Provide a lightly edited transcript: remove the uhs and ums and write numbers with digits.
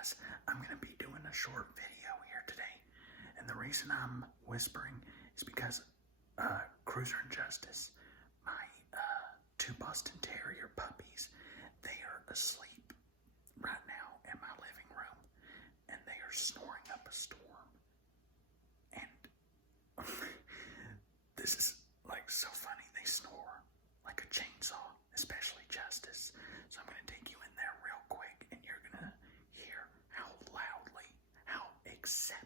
guys, I'm going to be doing a short video here today. And the reason I'm whispering is because Cruiser and Justice, my two Boston Terrier puppies, they are asleep right now in my living room. And they are snoring up a storm. And this is like so funny. They snore like a chainsaw, especially Justice. So I'm going to take you in there real quick and you're going to hear how loudly, how excessively